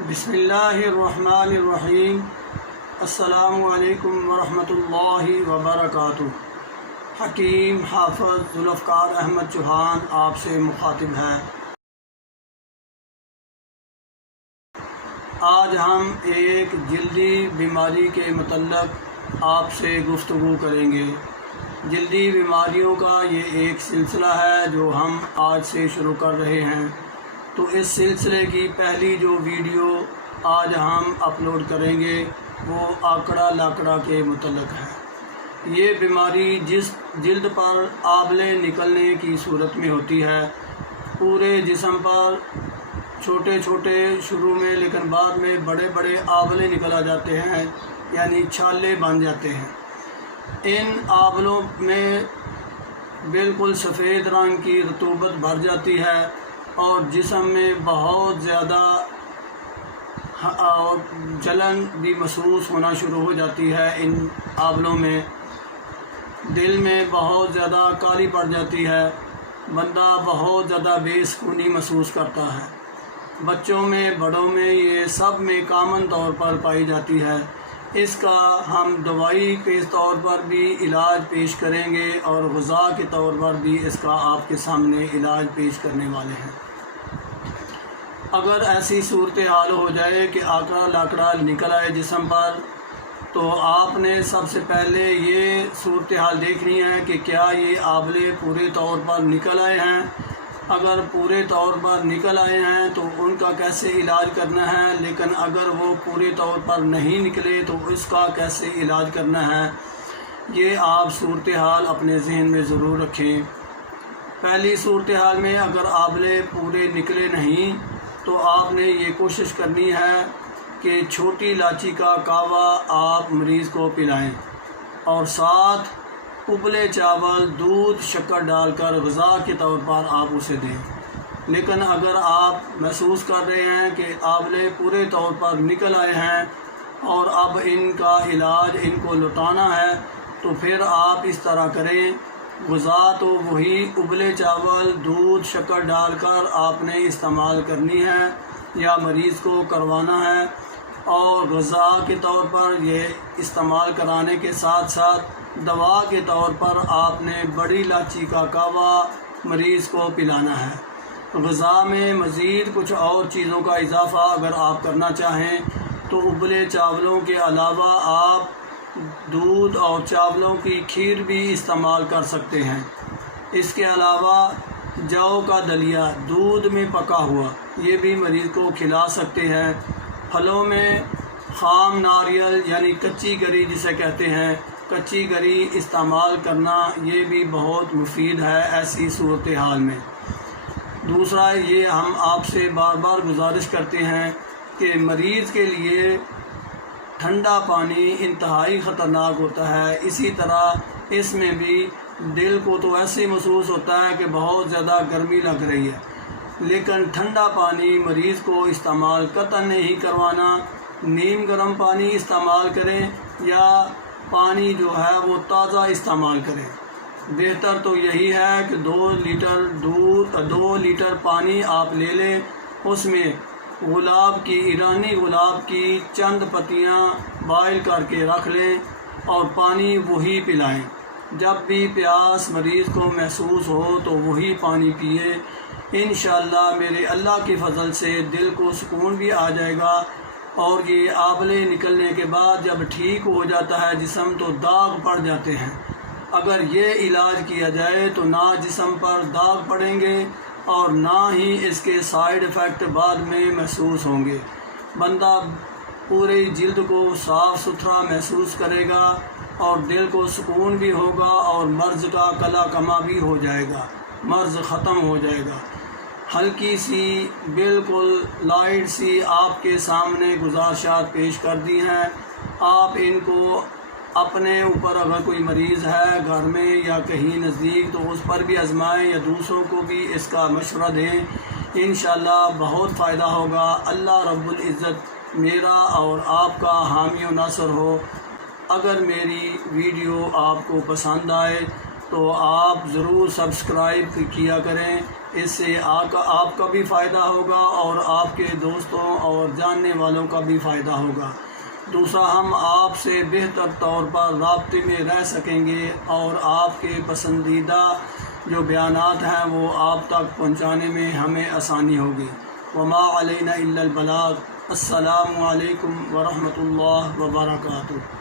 بسم اللہ الرحمن الرحیم۔ السلام علیکم ورحمۃ اللہ وبرکاتہ۔ حکیم حافظ ذوالفقار احمد چوہان آپ سے مخاطب ہے۔ آج ہم ایک جلدی بیماری کے متعلق آپ سے گفتگو کریں گے۔ جلدی بیماریوں کا یہ ایک سلسلہ ہے جو ہم آج سے شروع کر رہے ہیں۔ تو اس سلسلے کی پہلی جو ویڈیو آج ہم اپلوڈ کریں گے وہ آکڑا لاکڑا کے متعلق ہے۔ یہ بیماری جس جلد پر آبلے نکلنے کی صورت میں ہوتی ہے، پورے جسم پر چھوٹے چھوٹے شروع میں لیکن بعد میں بڑے بڑے آبلے نکل آ جاتے ہیں، یعنی چھالے بن جاتے ہیں۔ ان آبلوں میں بالکل سفید رنگ کی رطوبت بھر جاتی ہے اور جسم میں بہت زیادہ جلن بھی محسوس ہونا شروع ہو جاتی ہے۔ ان آبلوں میں دل میں بہت زیادہ کالی پڑ جاتی ہے، بندہ بہت زیادہ بے سکونی محسوس کرتا ہے۔ بچوں میں، بڑوں میں، یہ سب میں کامن طور پر پائی جاتی ہے۔ اس کا ہم دوائی کے طور پر بھی علاج پیش کریں گے اور غذا کے طور پر بھی اس کا آپ کے سامنے علاج پیش کرنے والے ہیں۔ اگر ایسی صورتحال ہو جائے کہ آکڑا لاکڑا نکل آئے جسم پر، تو آپ نے سب سے پہلے یہ صورتحال دیکھنی ہے کہ کیا یہ آبلے پورے طور پر نکل آئے ہیں۔ اگر پورے طور پر نکل آئے ہیں تو ان کا کیسے علاج کرنا ہے، لیکن اگر وہ پورے طور پر نہیں نکلے تو اس کا کیسے علاج کرنا ہے، یہ آپ صورتحال اپنے ذہن میں ضرور رکھیں۔ پہلی صورتحال میں اگر آبلے پورے نکلے نہیں تو آپ نے یہ کوشش کرنی ہے کہ چھوٹی الائچی کا کہوہ آپ مریض کو پلائیں اور ساتھ ابلے چاول، دودھ، شکر ڈال کر غذا کے طور پر آپ اسے دیں۔ لیکن اگر آپ محسوس کر رہے ہیں کہ آبلے پورے طور پر نکل آئے ہیں اور اب ان کا علاج ان کو لٹانا ہے، تو پھر آپ اس طرح کریں، غذا تو وہی ابلے چاول، دودھ، شکر ڈال کر آپ نے استعمال کرنی ہے یا مریض کو کروانا ہے، اور غذا کے طور پر یہ استعمال کرانے کے ساتھ ساتھ دوا کے طور پر آپ نے بڑی الائچی کا کہوہ مریض کو پلانا ہے۔ غذا میں مزید کچھ اور چیزوں کا اضافہ اگر آپ کرنا چاہیں تو ابلے چاولوں کے علاوہ آپ دودھ اور چاولوں کی کھیر بھی استعمال کر سکتے ہیں۔ اس کے علاوہ جو کا دلیا دودھ میں پکا ہوا یہ بھی مریض کو کھلا سکتے ہیں۔ پھلوں میں خام ناریل یعنی کچی گری جسے کہتے ہیں، کچی گری استعمال کرنا یہ بھی بہت مفید ہے ایسی صورتحال میں۔ دوسرا، یہ ہم آپ سے بار بار گزارش کرتے ہیں کہ مریض کے لیے ٹھنڈا پانی انتہائی خطرناک ہوتا ہے۔ اسی طرح اس میں بھی دل کو تو ایسے محسوس ہوتا ہے کہ بہت زیادہ گرمی لگ رہی ہے، لیکن ٹھنڈا پانی مریض کو استعمال قطعاً نہیں کروانا۔ نیم گرم پانی استعمال کریں یا پانی جو ہے وہ تازہ استعمال کریں۔ بہتر تو یہی ہے کہ 2 لیٹر پانی آپ لے لیں، اس میں ایرانی گلاب کی چند پتیاں بائل کر کے رکھ لیں اور پانی وہی پلائیں۔ جب بھی پیاس مریض کو محسوس ہو تو وہی پانی پیے۔ انشاءاللہ میرے اللہ کی فضل سے دل کو سکون بھی آ جائے گا، اور یہ آبلے نکلنے کے بعد جب ٹھیک ہو جاتا ہے جسم تو داغ پڑ جاتے ہیں۔ اگر یہ علاج کیا جائے تو نہ جسم پر داغ پڑیں گے اور نہ ہی اس کے سائیڈ ایفیکٹ بعد میں محسوس ہوں گے۔ بندہ پوری جلد کو صاف ستھرا محسوس کرے گا اور دل کو سکون بھی ہوگا اور مرض کا کلا کما بھی ہو جائے گا، مرض ختم ہو جائے گا۔ ہلکی سی بالکل لائٹ سی آپ کے سامنے گزارشات پیش کر دی ہیں۔ آپ ان کو اپنے اوپر اگر کوئی مریض ہے گھر میں یا کہیں نزدیک تو اس پر بھی آزمائیں یا دوسروں کو بھی اس کا مشورہ دیں۔ انشاءاللہ بہت فائدہ ہوگا۔ اللہ رب العزت میرا اور آپ کا حامی و ناصر ہو۔ اگر میری ویڈیو آپ کو پسند آئے تو آپ ضرور سبسکرائب کیا کریں، اس سے آپ کا بھی فائدہ ہوگا اور آپ کے دوستوں اور جاننے والوں کا بھی فائدہ ہوگا۔ دوسرا، ہم آپ سے بہتر طور پر رابطے میں رہ سکیں گے اور آپ کے پسندیدہ جو بیانات ہیں وہ آپ تک پہنچانے میں ہمیں آسانی ہوگی۔ وما علینا الا البلاغ۔ السلام علیکم ورحمۃ اللہ وبرکاتہ۔